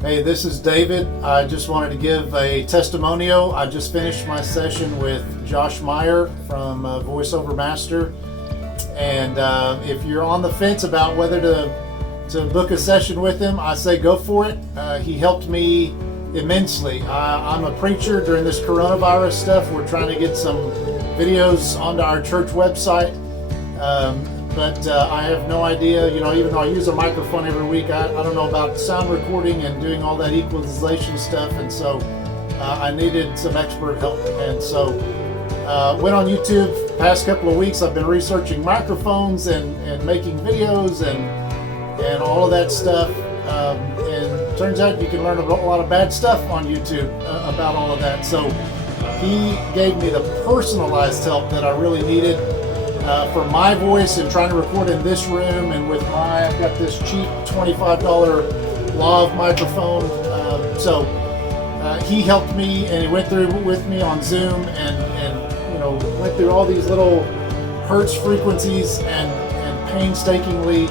Hey, this is David. I just wanted to give a testimonial. I just finished my session with Josh Meyer from VoiceOverMaster. And if you're on the fence about whether to book a session with him, I say go for it. He helped me immensely. I'm a preacher during this coronavirus stuff. We're trying to get some videos onto our church website. But I have no idea, even though I use a microphone every week, I don't know about sound recording and doing all that equalization stuff, and so I needed some expert help. And so went on YouTube. Past couple of weeks I've been researching microphones and making videos and all of that stuff. And turns out you can learn a lot of bad stuff on YouTube about all of that. So he gave me the personalized help that I really needed. For my voice and trying to record in this room, and with I've got this cheap $25 Lav microphone. So he helped me, and he went through with me on Zoom, and went through all these little hertz frequencies and painstakingly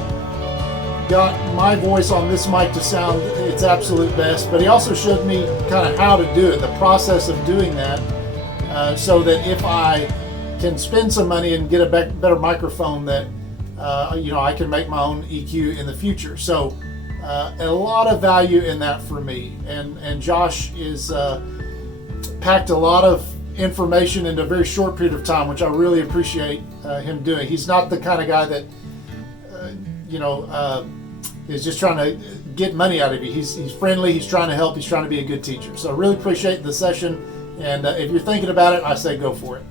got my voice on this mic to sound its absolute best. But he also showed me kind of how to do it, the process of doing that, so that if I can spend some money and get a better microphone, that I can make my own EQ in the future. So a lot of value in that for me, and Josh is packed a lot of information into a very short period of time, which I really appreciate him doing. He's not the kind of guy that is just trying to get money out of you. He's friendly, he's trying to help, he's trying to be a good teacher. So I really appreciate the session, and if you're thinking about it, I say go for it.